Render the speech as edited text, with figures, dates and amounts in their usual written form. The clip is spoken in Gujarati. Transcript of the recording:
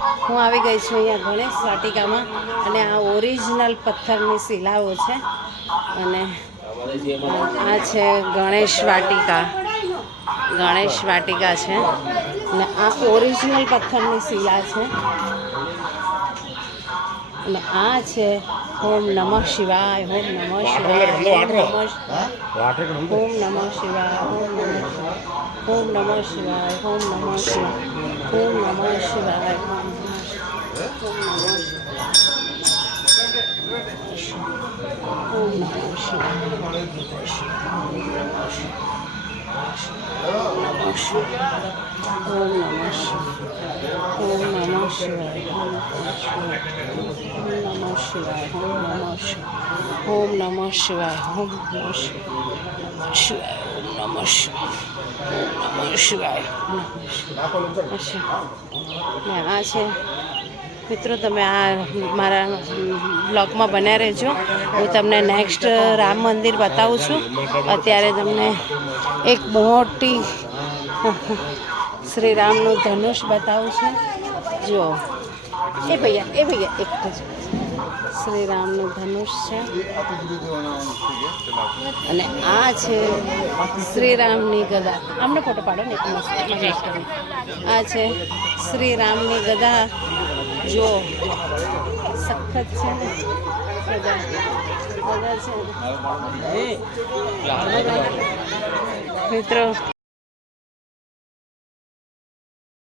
હું આવી ગઈ છું અહીંયા ગણેશ વાટિકામાં અને આ ઓરિજિનલ પથ્થરની શિલાઓ છે અને આ છે ગણેશ વાટિકા છે અને આ ઓરિજિનલ પથ્થરની શિલા છે અને આ છે ઓમ નમઃ શિવાય ઓમ નમઃ શિવાય ઓમ નમઃ શિવાય ઓમ નમઃ શિવાય ઓમ નમઃ શિવાય ઓમ નમઃ શિવાય ઓમ નમઃ આ છે મિત્રો, તમે આ મારા બ્લોગમાં બન્યા રહેજો. હું તમને નેક્સ્ટ રામ મંદિર બતાવું છું. અત્યારે તમને એક મોટી શ્રી રામનું ધનુષ બતાવું છું. જુઓ એ ભૈયા એક જ શ્રી રામનું ધનુષ છે અને આ છે શ્રી રામની ગદા. આમને ફોટો પાડો ને એક મસ્ત. આ છે શ્રી રામની ગદા. જો સખત છે ને ગદા છે મિત્રો.